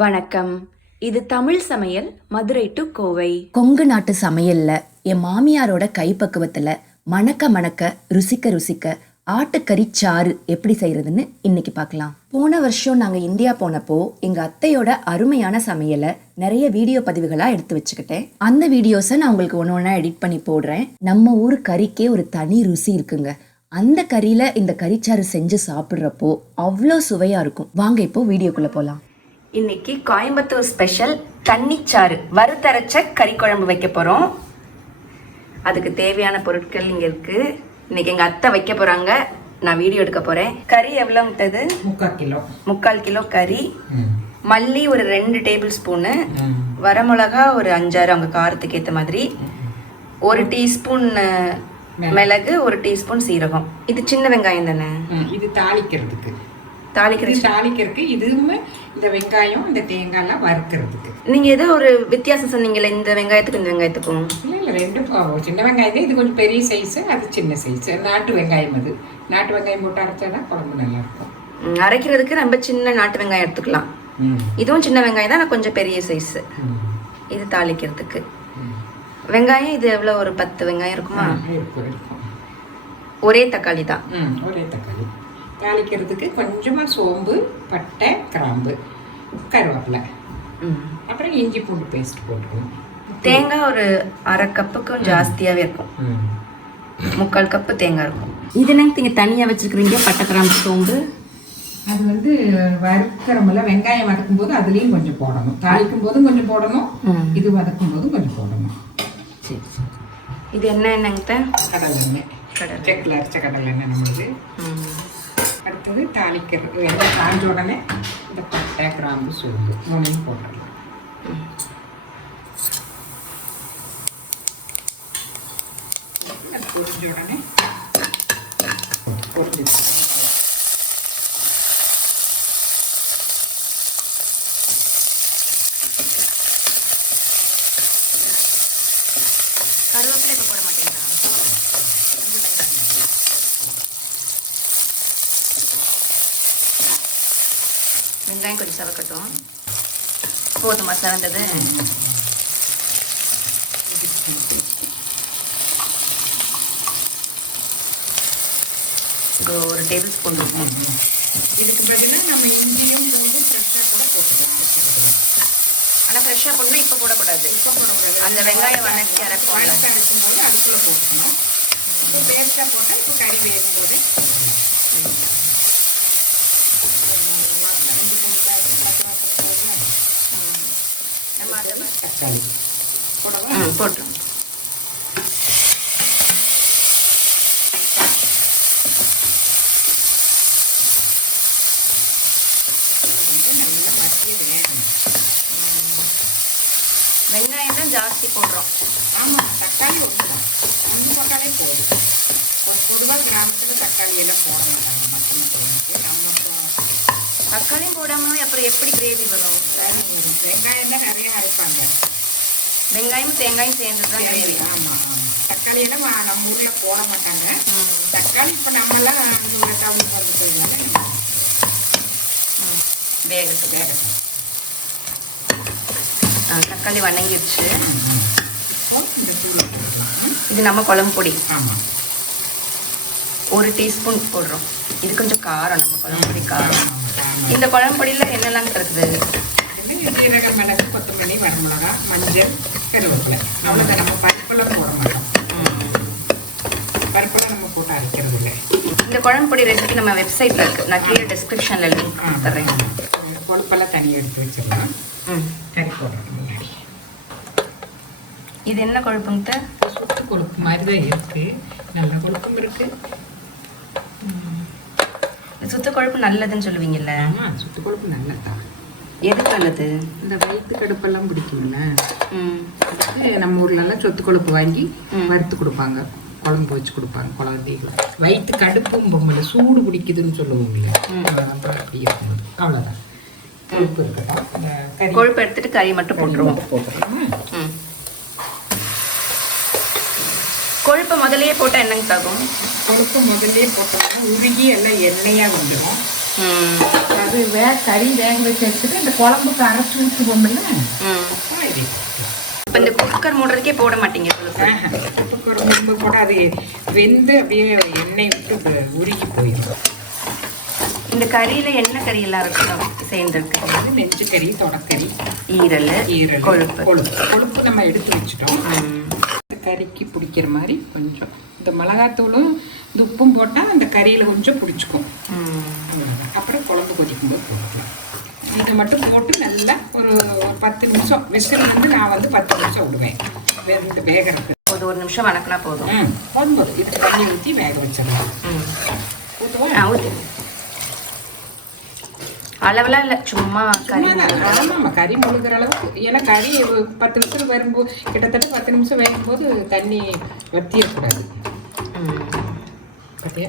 வணக்கம். இது தமிழ் சமையல் மதுரை டு கோவை. கொங்கு நாட்டு சமையல்ல என் மாமியாரோட கைப்பக்குவத்துல மணக்க மணக்க ருசிக்க ருசிக்க ஆட்டுக்கறி சாறு எப்படி செய்யறதுன்னு இன்னைக்கு பார்க்கலாம். போன வருஷம் நாங்க இந்தியா போனப்போ எங்க அத்தையோட அருமையான சமையலை நிறைய வீடியோ பதிவுகளா எடுத்து வச்சுக்கிட்டேன். அந்த வீடியோஸை நான் உங்களுக்கு ஒண்ணா எடிட் பண்ணி போடுறேன். நம்ம ஊர் கறிக்கே ஒரு தனி ருசி இருக்குங்க. அந்த கறியில இந்த கறிச்சாறு செஞ்சு சாப்பிட்றப்போ அவ்வளோ சுவையா இருக்கும். வாங்க இப்போ வீடியோக்குள்ள போலாம். இன்னைக்கு கோயம்புத்தூர் ஸ்பெஷல் தண்ணிச்சாறு வறுத்தரைச்ச கறி குழம்பு வைக்க போறோம். அதுக்கு தேவையான பொருட்கள் இங்க இருக்கு. இன்னைக்கு எங்க அத்தை வைக்க போறாங்க, நான் வீடியோ எடுக்க போறேன். கறி எவ்வளோன்றது 3/4 கிலோ கறி, மல்லி ஒரு 2 டேபிள் ஸ்பூனு, வரமிளகா ஒரு 5-6 அவங்க காரத்துக்கு ஏற்ற மாதிரி, 1 டீஸ்பூன் மிளகு, 1 டீஸ்பூன் சீரகம். இது சின்ன வெங்காயம் தானே? இது தாளிக்கிறதுக்கு இதுவுமே இந்த வெங்காயம் இந்த தேங்காய்லாம் வறுக்கிறதுக்கு. நீங்க ஏதோ ஒரு வித்தியாசம் சொன்னீங்கல்ல, இந்த வெங்காயத்துக்கும் இந்த வெங்காயத்துக்கும்? இல்லை ரெண்டும் சின்ன வெங்காயம் தான். இது கொஞ்சம் பெரிய சைஸ், அது சின்ன சைஸ். நாட்டு வெங்காயம், அது நாட்டு வெங்காயம் போட்டு அரைச்சாதான் குழம்பு நல்லா இருக்கும். அரைக்கிறதுக்கு ரொம்ப சின்ன நாட்டு வெங்காயம் எடுத்துக்கலாம். இதுவும் சின்ன வெங்காயம் தான், கொஞ்சம் பெரிய சைஸ். இது தாளிக்கிறதுக்கு வெங்காயம் இது எவ்வளவு, ஒரு 10 வெங்காயம் இருக்குமா? இருக்கும். ஒரே தக்காளி தான். ஒரே தக்காளி. தாளிக்கிறதுக்கு கொஞ்சமா சோம்பு, பட்டை, கிராம்பு, கருவேப்பிலை, அப்புறம் இஞ்சி பூண்டு பேஸ்ட் போட்டுக்கணும். தேங்காய் ஒரு 1/2 கப்புக்கும் ஜாஸ்தியாவே இருக்கும். 3/4 கப்பு தேங்காய் இருக்கும். இது என்ன நீங்க தனியா வச்சிருக்கீங்க? பட்டை, கிராம்பு, சோம்பு அது வறுக்கிறோம்ல, வெங்காயம் வதக்கும் போது அதுலயும் கொஞ்சம் போடணும், தாளிக்கும் போதும் கொஞ்சம் போடணும், இது வதக்கும் போதும் கொஞ்சம் போடணும். சரி. இது என்ன எண்ணெய்ங்க? கடலை எண்ணெய், செக்கில் அரைச்ச கடலை எண்ணெய் நம்மளுக்கு. அடுத்தது தாளிக்கிறது, எண்ணெய் காஞ்ச உடனே இந்த பட்டை, கிராம்பு, சோம்பு 3 போட்டுடலாம். அது பொரிஞ்ச உடனே கருவேப்பிலை இப்போ போட மாட்டேங்கிறா? வெங்காயம் கொஞ்சம் சவக்கட்டும். போதுமா சவந்தது? ஒரு டேபிள் ஸ்பூன் இருக்கும். இதுக்கு பதிலாக நம்ம இஞ்சியும் பூண்டு ஃப்ரெஷ்ஷாக கூட போட்டுக்கலாம். ஆனால் ஃப்ரெஷ்ஷாக போடணும், இப்போ போடக்கூடாது. இப்போ போடக்கூடாது. அந்த வெங்காயம் வதக்கி அரைக்கும் போது அதுக்குள்ளே போட்டுக்கணும். இப்போ பேஸ்ட்டாக போட்டால் இப்போ கறி வேகும் போது தக்காளி போடலாம். போட்டுரும். வெங்காயம் தான் ஜாஸ்தி போடுறோம். ஆமாம், தக்காளி ஒன்று போட்டாலே போதும். பொதுவாக கிராமத்துக்கு தக்காளி எல்லாம் போட மாட்டாங்க. தக்காளியும் போடாமல் அப்புறம் எப்படி கிரேவி வரும்? வெங்காயம் தான் நிறைய அரைப்பாங்க. வெங்காயமும் தேங்காயும் சேர்ந்து தான் கிரேவி. ஆமாம் ஆமாம். தக்காளி எல்லாம் நம்ம ஊரில் போட மாட்டாங்க. தக்காளி இப்போ நம்மளாம் டவுனுக்கு வந்து போயிடலாம். வேகட்டும். தக்காளி வணங்கிடுச்சு. இது நம்ம குழம்பு பொடி. ஆமாம், 1 டீஸ்பூன் போடுறோம். இது கொஞ்சம் காரம், நம்ம குழம்பு பொடி காரம். இந்த குழம்பு பொடியில் என்னெல்லாம் இருக்குது? ஜீரகம், மிளகு, கொத்தமல்லி, வரமிளகா, மஞ்சள், கருவேப்பிலை. அவ்வளோதான். நம்ம பருப்பெல்லாம் போட மாட்டோம். பருப்பெல்லாம் நம்ம போட்டு அரைக்கிறது இல்லை. இந்த குழம்பு பொடி ரெசிபி நம்ம வெப்சைட்டில் இருக்குது. நான் கீழே டிஸ்கிரிப்ஷனில் லிங்க் தர்றேன். கொழுப்பெல்லாம் தனியாக எடுத்து வச்சிடலாம். கறி போடுறது முன்னாடி. இது என்ன கொழுப்புங்க? சுட்டு கொழுப்பு மாதிரி தான் இருக்குது. நல்ல கொழுப்பும் இருக்குது. சுத்த கொழுப்பு நல்லதுன்னு சொல்லுவீங்கல்ல? ஆமாம், சுட்டு கொழுப்பு நல்லதுதான். எதுக்கு நல்லது? இந்த வயிற்று கடுப்பெல்லாம் பிடிக்கும்ல, அதுக்கு நம்ம ஊர்லலாம் சொத்து கொழுப்பு வாங்கி வறுத்து கொடுப்பாங்க, குழம்பு வச்சு கொடுப்பாங்க குழந்தைகள். வயிற்று கடுப்பும் பொம்பளை சூடு பிடிக்குதுன்னு சொல்லுவோம்ல, அப்படி இருக்கும்போது அவ்வளோதான். கொழுப்பு இருக்கட்டும். இந்த கொழுப்பு எடுத்துட்டு கறி மட்டும் போட்டுருவோம். கொழுப்பை முதலையே போட்டால் என்னங்க ஆகும்? கொழுப்பு முதல்லையே போட்டோம்னா உருகி எல்லாம் எண்ணெயாக வந்துடும். அது கறி வேக வச்சு எடுத்துட்டு இந்த குழம்புக்கு அரைச்சி ஊற்றுவோம்ல. இப்போ இந்த குக்கர் மூடுறதுக்கே போட மாட்டீங்க? குக்கர் ரொம்ப கூட அது வெந்து அப்படியே எண்ணெய் விட்டு உருகி போயிடும். இந்த கறியில என்ன கறி எல்லாம் இருக்கு சேர்ந்துருக்கு? நெஞ்சு கறி, தொடக்கறி, ஈரல், கொழுப்பு. கொழுப்பு நம்ம எடுத்து வச்சுட்டோம். கறிக்கு பிடிக்கிற மாதிரி கொஞ்சம் இந்த மிளகாத்தூளும் இந்த உப்பும் போட்டால் அந்த கறியில் கொஞ்சம் பிடிச்சிக்கும். அப்புறம் குழம்பு கொதிக்கும் போது போட்டுக்கலாம். இதை மட்டும் போட்டு நல்லா ஒரு 10 நிமிஷம் விசில் வந்து நான் வந்து 10 நிமிஷம் விடுவேன் வேகிறதுக்கு. ஒரு நிமிஷம் வணக்கினா போதும். போதும். இதுக்கு தண்ணி ஊற்றி வேக வச்சிடலாம். ஊற்றி அளவெல்லாம் இல்லை, சும்மா கறி. ஆமாம், கறி முழுகிற அளவுக்கு. ஏன்னா கறி 10 நிமிஷம் வரும்போது கிட்டத்தட்ட 10 நிமிஷம் வேகும்போது தண்ணி வத்தியக்கூடாது. பார்த்தியா?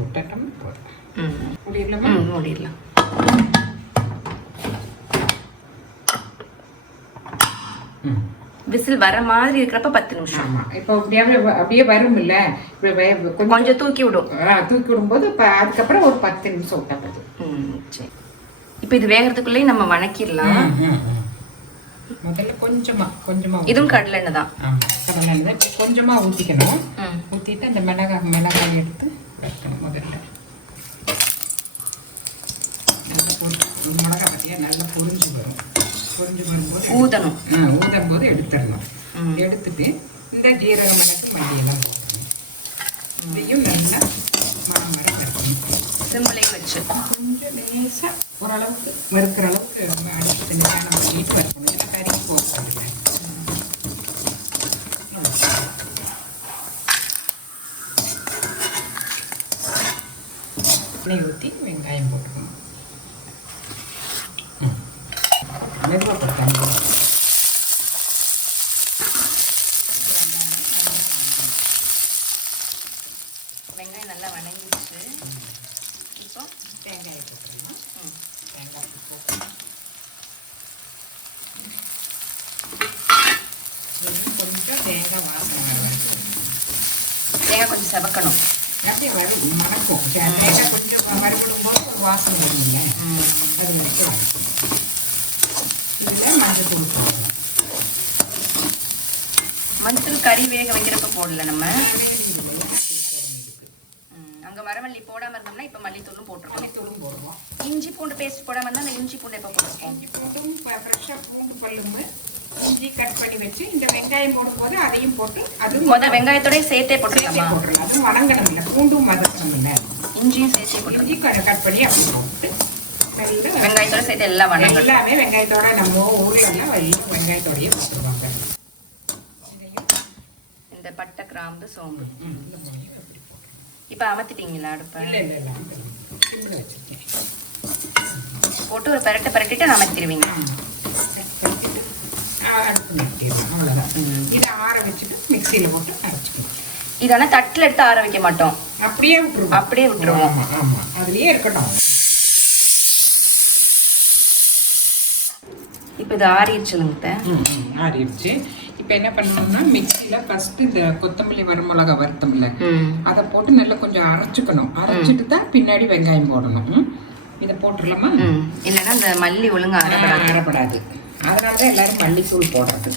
விட்டட்டம் முடியலாமா? முடியலாம். விசில் வர மாதிரி இருக்கிறப்ப 10 நிமிஷம். ஆமாம். இப்போ அப்படியே வரும் இல்ல, கொஞ்சம் தூக்கி விடும். தூக்கி விடும்போது அதுக்கப்புறம் ஒரு 10 நிமிஷம் விட்டா போதும். சரி. இப்போ இது வேகிறதுக்குள்ளேயும் நம்ம வணக்கிடலாம். முதல்ல கொஞ்சமா இதுவும் கடலெண்ணெய் தான். கடலெண்ணெய் தான். கொஞ்சமா ஊற்றிக்கணும். ஊற்றிட்டு அந்த மிளகாய் எடுத்து வைக்கணும். முதல்ல மிளகாய் பார்த்தியா நல்லா பொரிஞ்சு வரும். பொரிஞ்சு வரும்போது ஊதும் போது எடுத்துடணும். எடுத்துட்டு இந்த ஜீரக மிளகு மல்லியெல்லாம் போடணும். இதையும் நல்லா மரம் வைக்கணும். சிம்லையும் வச்சு கொஞ்சம் லேசாக ஓரளவுக்கு வறுக்கிற அளவுக்கு அடிச்சு நம்ம ஹீட் வறுக்கணும். ஏன்னா கறி போட்டு எண்ணெய் ஊற்றி வெங்காயம் போட்டுக்கணும். மெதுவாக போட்டாங்க. வெங்காயம் நல்லா வணங்கிடுச்சு. இப்போ தேங்காய் போட்டுக்கலாம். தேங்காய் போட்டு கொஞ்சம் தேங்காய் வாசனை வரும். தேங்காய் கொஞ்சம் செவக்கணும். அப்படியே வரும், மணக்கும். தேங்காய் கொஞ்சம் வறுவிடும் போது ஒரு வாசனை வரும்ல, அது வரைக்கும். இதில் மஞ்சள் தூள் போடணும். மஞ்சள் கறி வேக வைக்கிறப்ப போடல நம்ம. அங்கே மரமல்லி போடாமல் இருந்தோம்னா இப்போ மல்லித்தூளும் போட்டுருக்கோம். மல்லித்தூளும் போடுவோம். இஞ்சி பூண்டு பேஸ்ட் போடாமல் இருந்தால் அந்த இஞ்சி பூண்டு எப்போ போட்டுருக்கோம்? இஞ்சி பூண்டும் ஃப்ரெஷ்ஷாக பூண்டு பல்லும்பு இஞ்சி கட் பண்ணி வச்சு இந்த வெங்காயம் போடும்போது அதையும் போட்டு அது முதல் வெங்காயத்தோடய சேர்த்தே போட்டுருக்கலாமா? போட்டுடலாம். அதுவும் வதங்கணும் இல்லை, பூண்டும் வதக்கணும் இல்லை, இஞ்சியும் சேர்த்தே போட்டு இஞ்சி கட் பண்ணி அப்படி போட்டு வெங்காயத்தோட சேர்த்து எல்லாம் வதங்கணும். எல்லாமே வெங்காயத்தோட நம்ம ஊரெல்லாம் வெங்காயத்தோடயே போட்டுருவாங்க. இந்த பட்டை, கிராம்பு, சோம்பு இப்போ அமர்த்திட்டீங்களா அடுப்பை? போட்டு ஒரு பரட்டிட்டு அமர்த்திடுவீங்க. அவ்வளோதான். இதை ஆற வச்சுட்டு மிக்சியில் போட்டு அரைச்சிக்கணும். இதெல்லாம் தட்டில் எடுத்து ஆற வைக்க மாட்டோம், அப்படியே விட்டுருவோம். ஆமாம், அதுலேயே இருக்கட்டும். இப்போ இது ஆறிடுச்சுங்க. ஆறிடுச்சு. இப்போ என்ன பண்ணணும்னா மிக்சியில் ஃபஸ்ட்டு இந்த கொத்தமல்லி வரமிளகா வறுத்தோம்ல அதை போட்டு நல்லா கொஞ்சம் அரைச்சிக்கணும். அரைச்சிட்டு தான் பின்னாடி வெங்காயம் போடணும். இதை போட்டுடலாமா? இல்லைன்னா இந்த மல்லி ஒழுங்கா அரைப்படாது. அதனால தான் எல்லாரும் மல்லித்தூள் போடுறது.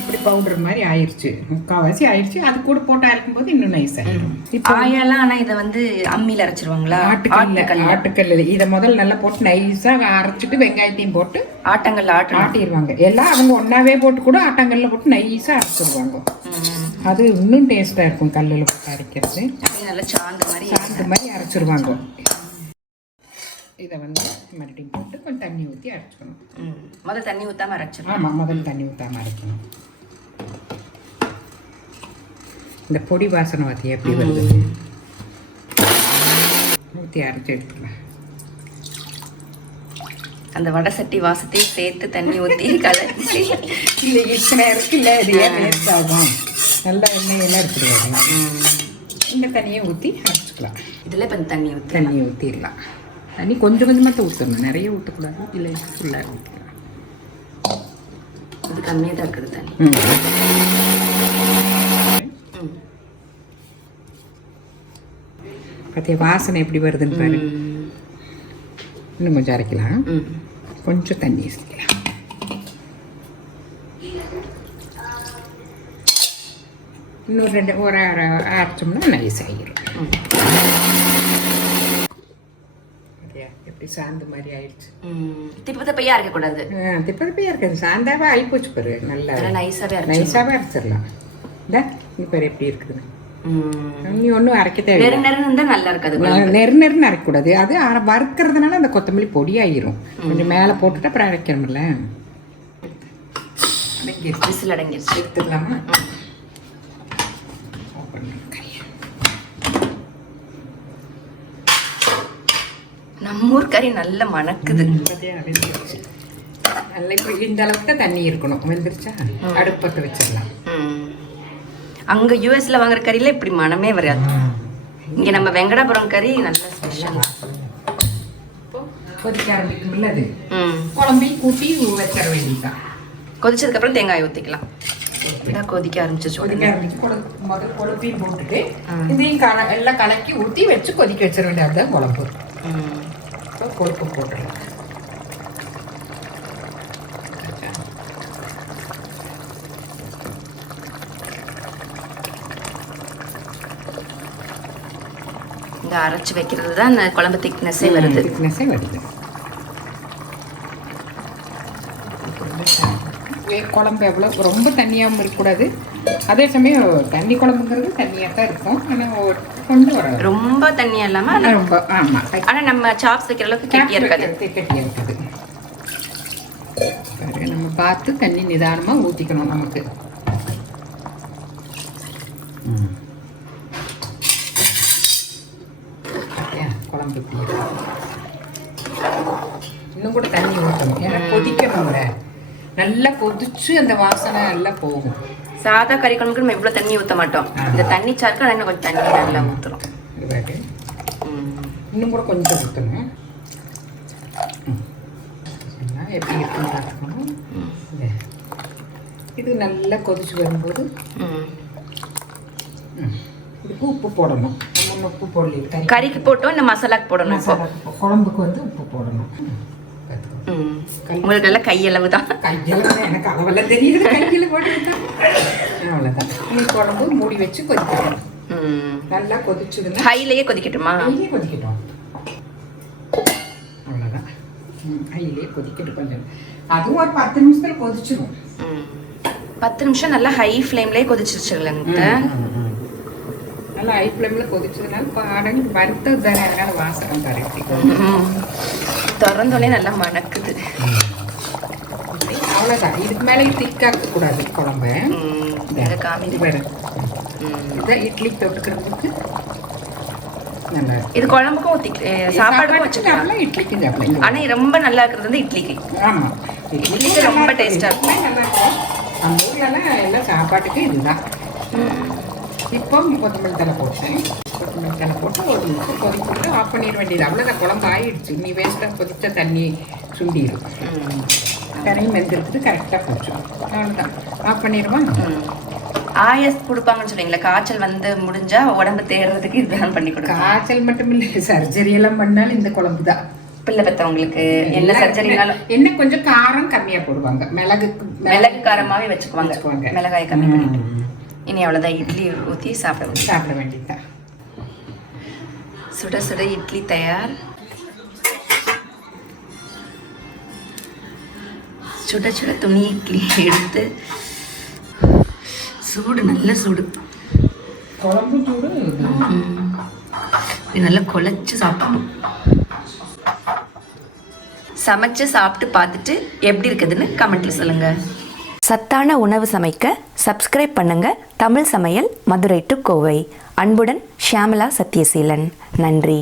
இப்படி பவுடர் மாதிரி ஆயிடுச்சு, முக்கால்வாசி ஆயிடுச்சு. அது கூட போட்டு அரைக்கும் போது இன்னும் நைஸ் ஆயிடும். இப்போ ஆயெல்லாம் ஆனால் இதை வந்து அம்மியில் அரைச்சிருவாங்களா? ஆட்டுக்கல்ல இதை முதல்ல நல்லா போட்டு நைஸாக அரைச்சிட்டு வெங்காயத்தையும் போட்டு ஆட்டங்கல்ல ஆட்டிடுவாங்க. எல்லாம் அவங்க ஒன்றாவே போட்டு கூட ஆட்டங்கல்ல போட்டு நைஸாக அரைச்சிடுவாங்க. அது இன்னும் டேஸ்ட்டாக இருக்கும் கல்லில் போட்டு அரைக்கிறது. நல்லா சாந்து மாதிரி அரைச்சிடுவாங்க. இதை வந்து மறுபடியும் போட்டு கொஞ்சம் தண்ணி ஊற்றி அரைச்சிக்கணும். முதல் தண்ணி ஊற்றாமல் அரைச்சிடணும். ஆமாம், முதல் தண்ணி ஊற்றாமல் அரைக்கணும். இந்த பொடி வாசனை பார்த்தியா எப்படி வருது? ஊற்றி அரைச்சி எடுத்துக்கலாம். அந்த வடை சட்டி வாசத்தையும் சேர்த்து தண்ணி ஊற்றி கலச்சி இல்லை இத்தனை இருக்குல்ல, இது ஏன் வேஸ்ட் ஆகும்? நல்லா எண்ணெயெல்லாம் எடுத்துருவாங்க. இந்த தண்ணியை ஊற்றி அரைச்சிக்கலாம். இதில் இப்போ தண்ணி ஊற்றிடலாம். தண்ணி கொஞ்சம் கொஞ்சமாக ஊற்றணும், நிறைய ஊற்றக்கூடாது. இல்லை ஃபுல்லாக ஊற்றிக்கலாம். இது கம்மியாக தான் இருக்குது தண்ணி. பார்த்தியா வாசனை எப்படி வருதுன்னு பாரு. இன்னும் கொஞ்சம் அரைக்கலாம். கொஞ்சம் தண்ணி ஊற்றிக்கலாம். இன்னும் ஒரு அரைச்சோம்னா நைஸ் ஆகிடும். எப்படி சாந்து மாதிரி ஆயிடுச்சு. திப்பையா இருக்கக்கூடாது. திப்பையா இருக்காது, சாந்தாவே ஆகிப்போச்சு பாரு. நல்லா நைஸாகவே அரைச்சிடலாம். இந்த இப்போ எப்படி இருக்குது. நீ ஒன்றும் அரைக்க தேவை. நல்லா இருக்காது. நெருன்னு அரைக்கக்கூடாது. அது வறுக்கிறதுனால அந்த கொத்தமல்லி பொடியாயிரும். கொஞ்சம் மேலே போட்டுட்டு அப்புறம் அரைக்கணும்ல. விசில் அடங்கிடுச்சு. எடுத்துக்கலாமா? நம்ம ஊர் கறி நல்ல மணக்குது. நல்லா இப்போ இந்த அளவுக்கு தண்ணி இருக்கணும். வெந்துருச்சா? அடுப்பத்தை வச்சிடலாம். அங்க யூஎஸ்ல வாங்குற கறியில இப்படி மனமே வராது. இங்க நம்ம வெங்கடாபுரம் கறி நல்ல ஸ்பெஷல். கொதிக்க ஆரம்பிக்கும்ல, அது குழம்பையும் கூட்டி வச்சிட வேண்டியதுதான். கொதிச்சதுக்கு அப்புறம் தேங்காய் ஊற்றிக்கலாம். கொதிக்க ஆரம்பிச்சிச்சு. முதல் கொழுப்பையும் போட்டுட்டு இதையும் எல்லாம் கலக்கி ஊற்றி வச்சு கொதிக்க வச்சிட வேண்டியது குழம்பு. கொழுப்பு போட்டுடலாம். இந்த அரைச்சி வைக்கிறது தான் குழம்பு திக்னஸே வருது. குழம்பு எவ்வளோ ரொம்ப தண்ணியாகவும் இருக்கக்கூடாது. அதே சமயம் தண்ணி குழம்புங்கிறது தண்ணியாக தான் இருக்கும். ஆனால் கொண்டு வர ரொம்ப தண்ணியாக இல்லாமல் ரொம்ப. ஆமாம். ஆனால் நம்ம சாப்ஸ் வைக்கிற அளவுக்கு கெட்டியாக இருக்காது. கெட்டியாக இருக்குது. நம்ம பார்த்து தண்ணி நிதானமாக ஊற்றிக்கணும். நமக்கு குழம்பு இன்னும் கூட தண்ணி ஊற்றணும். ஏன்னா கொதிக்கணும்ல, நல்லா கொதிச்சு அந்த வாசனை எல்லாம் போகும். சாதா கறி குழம்புக்கு நம்ம இவ்வளோ தண்ணி ஊற்ற மாட்டோம். இந்த தண்ணி சாருக்கு இன்னும் கொஞ்சம் தண்ணி நல்லா ஊற்றுறோம். இன்னும் கூட கொஞ்சம் ஊற்றணும். எப்படி இருக்குன்னு பார்த்துக்கணும். இது நல்லா கொதிச்சு வரும்போது இதுக்கு உப்பு போடணும். நம்ம உப்பு போடல, கறிக்கு போட்டோம். இந்த மசாலாக்கு போடணும். குழம்புக்கு வந்து உப்பு போடணும். உங்களுக்கு நல்லா கையளவு தான். கையளவு எனக்கு அளவெல்லாம் தெரியுது. கையில் போட்டுதான் அவ்வளோதான். நீ குழம்பு மூடி வச்சு கொதிக்கணும். நல்லா கொதிச்சுதுன்னா ஹைலேயே கொதிக்கட்டுமா? ஹைலேயே கொதிக்கட்டும். அவ்வளோதான். ஹைலேயே கொதிக்கட்டும் கொஞ்சம். அதுவும் ஒரு 10 நிமிஷத்துல கொதிச்சிடும். 10 நிமிஷம் நல்லா ஹை ஃப்ளேம்லேயே கொதிச்சிருச்சு இல்லைங்க? நல்லா ஹை ஃப்ளேமில் கொதிச்சதுனால பாடங்க வறுத்தது தானே, அதனால வாசனை கரெக்டி திறந்தோடனே நல்லா மணக்குது. அவ்வளோதான். இதுக்கு மேலே திக்காக்கக்கூடாது குழம்பு. இதுதான் இட்லி தொட்டுக்கிறதுக்கு நல்லா. இது குழம்புக்கும் ஊற்றி சாப்பாடுக்கும் வச்சுக்கலாம். இட்லிக்கும் சாப்பிடலாம். ஆனால் ரொம்ப நல்லா இருக்கிறது வந்து இட்லிக்கு. ஆமாம், இட்லிக்கு ரொம்ப டேஸ்ட்டாக இருக்கும். நல்லா இருக்கும். நம்ம ஊர்லலாம் எல்லாம் சாப்பாட்டுக்கு இதுதான். இப்போ கொத்தமல்லி தலை போட்டேன். கொத்தமல்லி தலை போட்டு ஒரு நிமிஷம் கொதிக்கிட்டு ஆஃப் பண்ணிட வேண்டியது. அவ்வளோதான், குழம்பு ஆயிடுச்சு. நீ வேஸ்ட்டாக கொதிச்ச தண்ணி சுண்டிடும். கரையும் வெந்திருக்குது, கரெக்டாக போச்சு. அவ்வளோதான், ஆஃப் பண்ணிடுவான். ஆயஸ் கொடுப்பாங்கன்னு சொன்னீங்களா? காய்ச்சல் வந்து முடிஞ்சா உடம்பு தேடுறதுக்கு இதுதான் பண்ணி கொடுக்கும். காய்ச்சல் மட்டும் இல்லை, சர்ஜரி எல்லாம் பண்ணாலும் இந்த குழம்பு தான். பிள்ளை பெற்றவங்களுக்கு என்ன சர்ஜரினாலும் என்ன கொஞ்சம் காரம் கம்மியாக போடுவாங்க. மிளகு காரமாகவே வச்சுக்குவாங்க. மிளகாயை கம்மி பண்ணிட்டு. இனி அவ்வளோதான், இட்லி ஊற்றி சாப்பிட வேண்டியதுதான். சுட சுட இட்லி தயார். சுட சுட துணி இட்லி எடுத்து சூடு, நல்ல சூடு, குழம்பு சூடு. இது நல்லா குழச்சி சாப்பிடணும். சமைச்சு சாப்பிட்டு பார்த்துட்டு எப்படி இருக்குதுன்னு கமெண்ட்ல சொல்லுங்க. சத்தான உணவு சமைக்க சப்ஸ்கிரைப் பண்ணுங்க. தமிழ் சமையல் மதுரை டு கோவை. அன்புடன் ஷியாமலா சத்யசீலன். நன்றி.